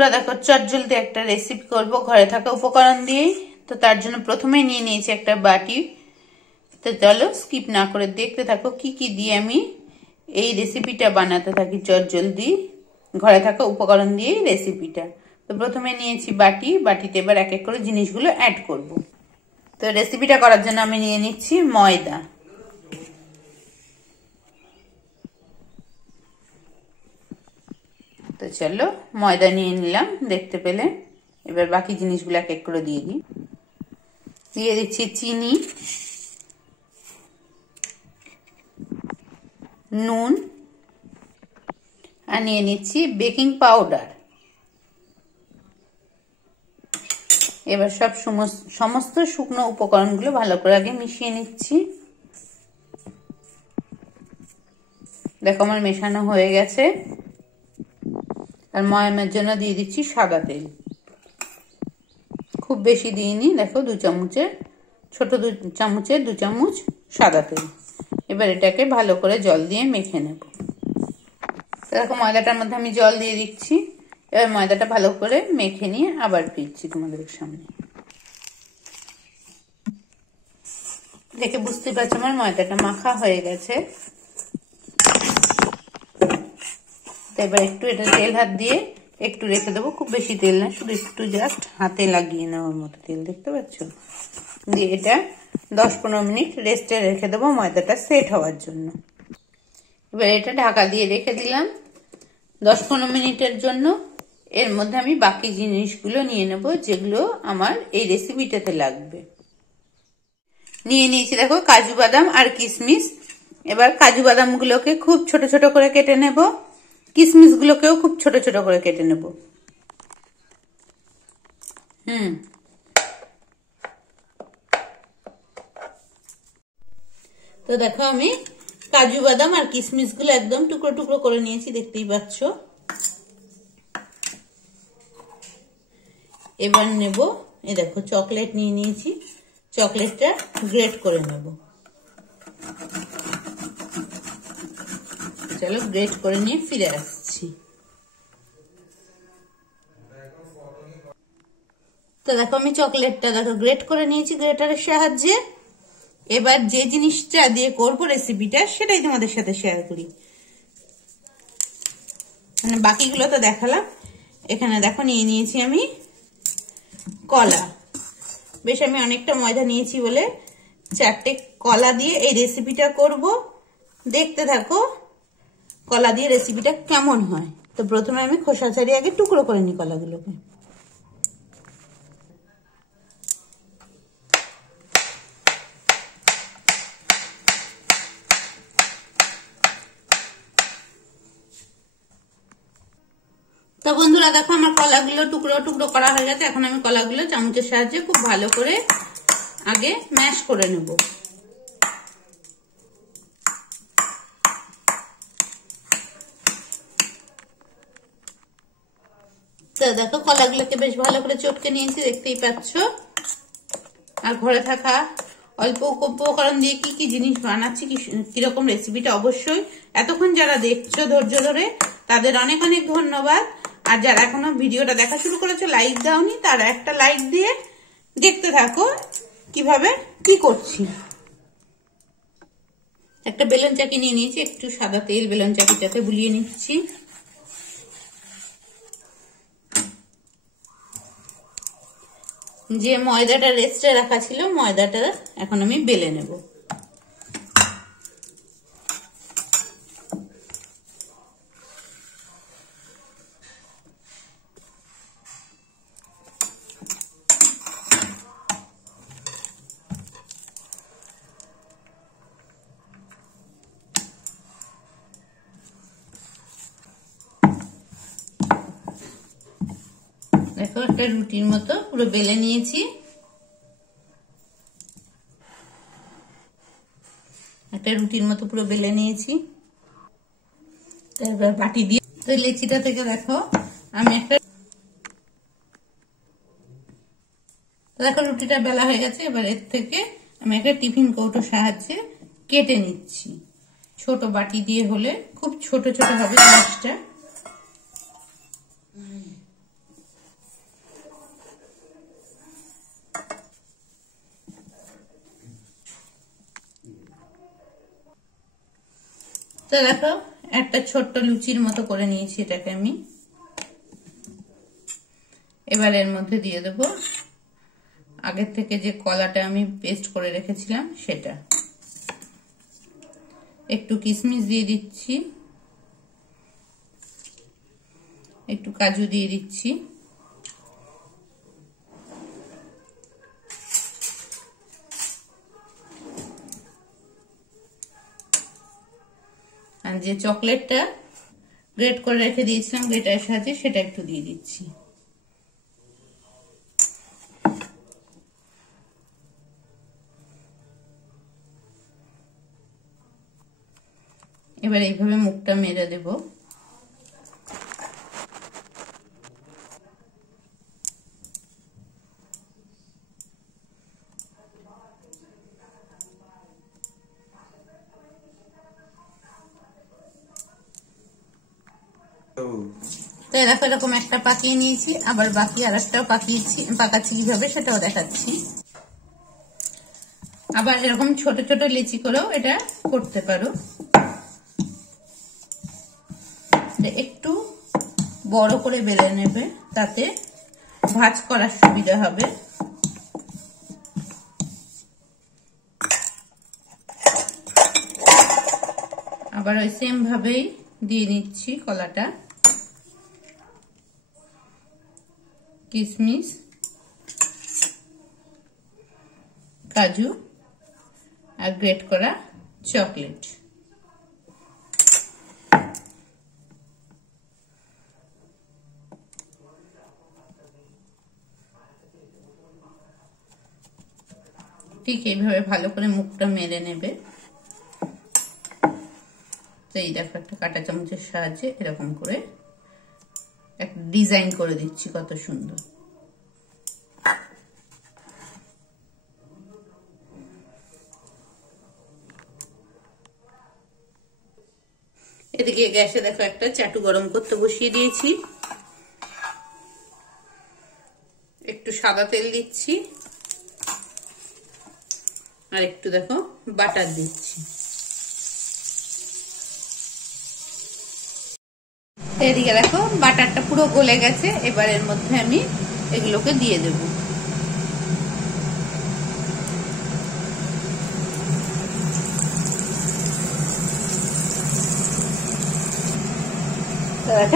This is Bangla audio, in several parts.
বন্ধুরা দেখো চটজলদি একটা রেসিপি করব ঘরে থাকা উপকরণ দিয়ে। তো তার জন্য প্রথমে নিয়ে নিয়েছি একটা বাটি। তো চলো স্কিপ না করে দেখতে থাকো কি কি দিয়ে আমি এই রেসিপিটা বানাতে থাকি চটজলদি ঘরে থাকা উপকরণ দিয়ে রেসিপিটা। তো প্রথমে নিয়েছি বাটি, বাটিতে এবার এক এক করে জিনিসগুলো অ্যাড করব। তো রেসিপিটা করার জন্য আমি নিয়ে নিচ্ছি ময়দা। তো চলো ময়দা নিয়ে নিলাম দেখতে পেলে। এবার বাকি জিনিসগুলো এক এক করে দিয়ে দিই। দিয়ে দিচ্ছি চিনি, নুন আর নিয়ে নিচ্ছি বেকিং পাউডার। এবার সব সমস্ত শুকনো উপকরণগুলো ভালো করে আগে মিশিয়ে নিচ্ছি। দেখো আমার মেশানো হয়ে গেছে। আর ময়ামের জন্য দিয়ে দিচ্ছি সাদা তেল, খুব বেশি দিইনি, দেখো 2 চামচের ছোট 2 চামচের 2 চামচ সাদা তেল। এবার এটাকে ভালো করে জল দিয়ে মেখে নেব। দেখো ময়দাটার মধ্যে আমি জল দিয়ে দিচ্ছি। এবার ময়দাটা ভালো করে মেখে নিয়ে আবার ফিরছি তোমাদের সামনে। দেখে বুঝতে পারছো আমার ময়দাটা মাখা হয়ে গেছে। এবার একটু এটা তেল হাত দিয়ে একটু রেখে দেবো, খুব বেশি তেল না, শুধু একটু জাস্ট হাতে লাগিয়ে নেওয়ার মতো তেল, দেখতে পাচ্ছ। দিয়ে এটা 10-15 মিনিট রেস্টে রেখে দেবো ময়দাটা সেট হওয়ার জন্য। এবার এটা ঢাকা দিয়ে রেখে দিলাম 10-15 মিনিটের জন্য। এর মধ্যে আমি বাকি জিনিসগুলো নিয়ে নেব যেগুলো আমার এই রেসিপিটাতে লাগবে। নিয়ে নিয়েছি দেখো কাজু বাদাম আর কিশমিশ। এবার কাজু বাদামগুলোকে খুব ছোট ছোট করে কেটে নেব, কিশমিশ গুলোকেও খুব ছোট ছোট করে কেটে নেব। তো দেখো আমি কাজু বাদাম আর কিশমিশ গুলো একদম টুকরো টুকরো করে নিয়েছি, দেখতেই পাচ্ছ। এবার নেব, এই দেখো চকলেট নিয়ে নিয়েছি, চকলেটটা গ্রেট করে নেব। চলো গ্রেট করে নিয়ে ফিরে আসছি। তো দেখো আমি চকলেটটা দেখো গ্রেট করে নিয়েছি গ্রেটারের সাহায্যে। এবার যে জিনিসটা দিয়ে করবো রেসিপিটা সেটাই তোমাদের সাথে শেয়ার করি। মানে বাকিগুলো তো দেখালাম। এখানে দেখো নিয়ে নিয়েছি আমি কলা। বেশ আমি অনেকটা ময়দা নিয়েছি বলে 4টে কলা দিয়ে এই রেসিপিটা করব। দেখতে থাকো কলা দিয়ে রেসিপিটা কেমন হয়। তো প্রথমে আমি খোসা ছাড়িয়ে আগে টুকরো করে নিই কলাগুলোকে। তো বন্ধুরা দেখো আমার কলাগুলো টুকরো টুকরো করা হয়ে গেছে। এখন আমি কলাগুলো চামচের সাহায্যে খুব ভালো করে আগে ম্যাশ করে নেব। তো দেখো কলাগুলোকে বেশ ভালো করে চটকে নিয়েছি, দেখতেই পাচ্ছ। আর ঘরে থাকা অল্প উপকরণ দিয়ে কি কি জিনিস বানাচ্ছি, কিরকম রেসিপিটা, অবশ্যই এতক্ষণ যারা দেখছো ধৈর্য ধরে তাদের অনেক অনেক ধন্যবাদ। আর যারা এখনো ভিডিওটা দেখা শুরু করেছো লাইক দাওনি, তারা একটা লাইক দিয়ে দেখতে থাকো কিভাবে কি করছি। একটা বেলুন চাকি নিয়ে নিয়েছি, একটু সাদা তেল বেলুন চাকিটাতে বুলিয়ে নিচ্ছি। যে ময়দাটা রেস্টে রাখা ছিল ময়দাটা এখন আমি বেলে নেব। দেখো একটা রুটির মতো পুরো বেলে নিয়েছি। একটা রুটির মতো পুরো বেলে নিয়েছি। এবার বাটি দিয়ে তো লেচিটা থেকে দেখো আমি একটা দেখো রুটিটা বেলা হয়ে গেছে। এবার এর থেকে আমি একটা টিফিন কৌটোর সাহায্যে কেটে নিচ্ছি। ছোট বাটি দিয়ে হলে খুব ছোট ছোট হবে জিনিসটা। তো দেখো একটা ছোট্ট লুচির মতো করে নিয়েছি এটাকে আমি। এবার এর মধ্যে দিয়ে দেবো আগের থেকে যে কলাটা আমি পেস্ট করে রেখেছিলাম সেটা। একটু কিশমিশ দিয়ে দিচ্ছি, একটু কাজু দিয়ে দিচ্ছি, আর যে চকলেটটা গ্রেট করে রেখে দিয়েছিলাম গ্রেটারের সাহায্যে সেটা একটু দিয়ে দিচ্ছি। এবার এইভাবে মুখটা মেরে দেব। তো দেখো এরকম একটা পাকিয়ে নিয়েছি, আবার বাকি আর একটাও পাকাচ্ছি কিভাবে সেটাও দেখাচ্ছি। আবার এরকম ছোট ছোট লিচি করেও এটা করতে পারো, একটু বড় করে বেলে নেবে, তাতে ভাঁজ করার সুবিধা হবে। আবার ওই সেম ভাবেই দিয়ে নিচ্ছি কলাটা, কিশমিশ, কাজু আর গ্রেট করা চকলেট। ঠিক এইভাবে ভালো করে মুখটা মেরে নেবে। তো এই দেখো একটা কাঁটা চামচের সাহায্যে এরকম করে একটা ডিজাইন করে দিচ্ছি, কত সুন্দর। এদিকে গ্যাসে দেখো একটা চাটু গরম করতে বসিয়ে দিয়েছি, একটু সাদা তেল দিচ্ছি আর একটু দেখো বাটার দিচ্ছি। এদিকে দেখো বাটারটা পুরো গলে গেছে, এবার এর মধ্যে আমি এগুলোকে দিয়ে দেব।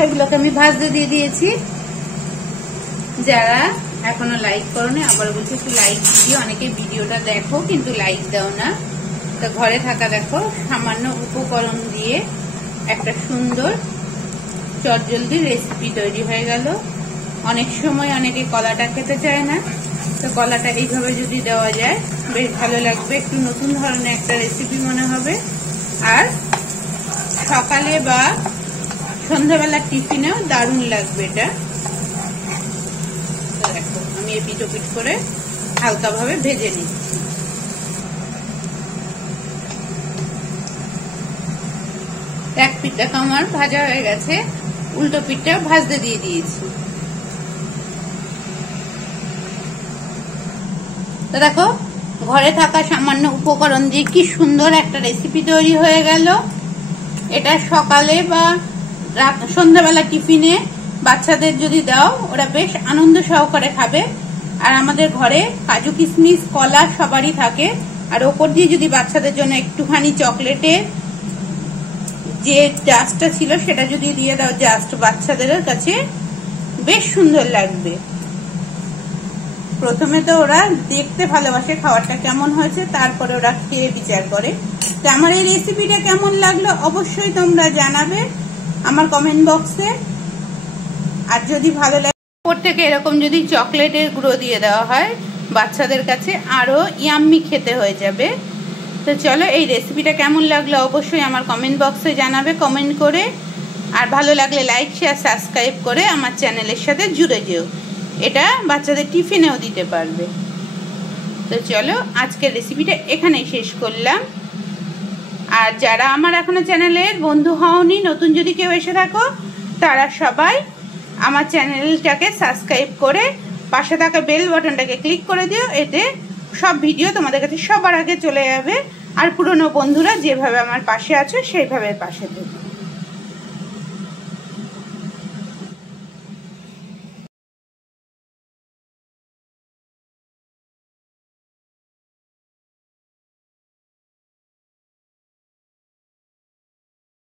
এগুলোকে আমি ভাজতে দিয়ে দিয়েছি। যারা এখনো লাইক করোনি আবার বলছি একটু লাইক দিও, অনেকে ভিডিওটা দেখো কিন্তু লাইক দাও না। তো ঘরে থাকা দেখো সামান্য উপকরণ দিয়ে একটা সুন্দর চটজলদি রেসিপি তৈরি হয়ে গেল। অনেক সময় অনেকে কলাটা খেতে চায় না, তো কলাটা এইভাবে যদি দেওয়া যায় বেশ ভালো লাগবে, একটু নতুন ধরনের একটা রেসিপি মনে হবে। আর সকালে বা সন্ধ্যাবেলা টিফিনেও দারুণ লাগবে এটা। দেখো আমি এপিট ওপিট করে হালকা ভাবে ভেজে নিচ্ছি। এক পিঠটা আমার ভাজা হয়ে গেছে, উল্টো পিঠটা ভাজতে দিয়ে দিয়েছি। তো দেখো ঘরে থাকা সামান্য উপকরণ দিয়ে কি সুন্দর একটা রেসিপি তৈরি হয়ে গেল। এটা সকালে বা সন্ধ্যাবেলা টিফিনে বাচ্চাদের যদি দাও ওরা বেশ আনন্দ সহকারে খাবে। আর আমাদের ঘরে কাজু কিশমিশ কলা সবারই থাকে, আর ওপর দিয়ে যদি বাচ্চাদের জন্য একটুখানি চকলেটের যে জাস্টটা ছিল সেটা যদি দিয়ে দাও, জাস্ট বাচ্চাদের কাছে বেশ সুন্দর লাগবে। প্রথমে তো ওরা দেখতে ভালোবাসে খাবারটা কেমন হয়েছে, তারপরে ওরা খেয়ে বিচার করে। তো আমার এই রেসিপিটা কেমন লাগলো অবশ্যই তোমরা জানাবে আমার কমেন্ট বক্সে। আর যদি ভালো লাগে ওপর থেকে এরকম যদি চকলেটের গুঁড়ো দিয়ে দেওয়া হয় বাচ্চাদের কাছে আরো ইয়াম্মি খেতে হয়ে যাবে। তো চলো এই রেসিপিটা কেমন লাগলো অবশ্যই আমার কমেন্ট বক্সে জানাবে কমেন্ট করে। আর ভালো লাগলে লাইক শেয়ার সাবস্ক্রাইব করে আমার চ্যানেলের সাথে জুড়ে যেও, এটা বাচ্চাদের টিফিনেও দিতে পারবে। তো চলো আজকের রেসিপিটা এখানেই শেষ করলাম। আর যারা আমার এখনো চ্যানেলের বন্ধু হওনি, নতুন যদি কেউ এসে থাকো তারা সবাই আমার চ্যানেলটাকে সাবস্ক্রাইব করে পাশে থাকা বেল বাটনটাকে ক্লিক করে দিও, এতে সব ভিডিও তোমাদের কাছে সবার আগে চলে যাবে। আর পুরনো বন্ধুরা যেভাবে আমার পাশে আছো সেইভাবে পাশে থেকো।